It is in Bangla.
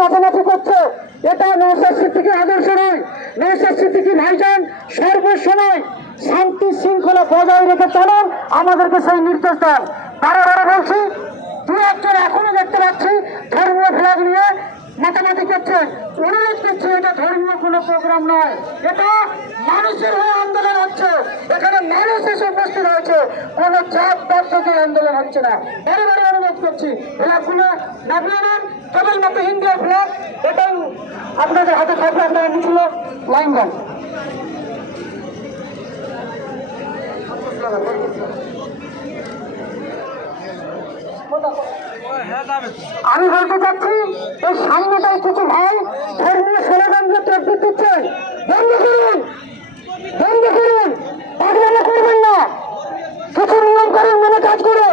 নাচানাচি এটা নৌসাদ ভাইজান শান্তি শৃঙ্খলা বজায় রেখে একজন এখনও দেখতে পাচ্ছি, ধর্মীয় ফ্ল্যাগ নিয়ে অনুরোধ করছে, এটা ধর্মীয় কোনো প্রোগ্রাম নয়। এটা মানুষের হয়ে আন্দোলন হচ্ছে। এখানে মানুষ এসে উপস্থিত হয়েছে। কোনো চাপ থেকে আন্দোলন হচ্ছে না। বারে অনুরোধ করছি। ফ্ল্যাগগুলো নামিয়ে নেন কেবলমাত্র ইন্ডিয়া ফ্ল্যাগ, এটাই আপনাদের হাতে থাকলে আপনারা মিছিল লাইন দেন আমি বলতে চাচ্ছি, এই সামনেটাই কিছু ভাই ধর্মীয় স্লোগান দিয়ে তদ্বির দিচ্ছেন বন্ধ করুন! বন্ধ করুন! পাগলামো করবেন না! কিছু নিয়ম করেন মেনে কাজ করুন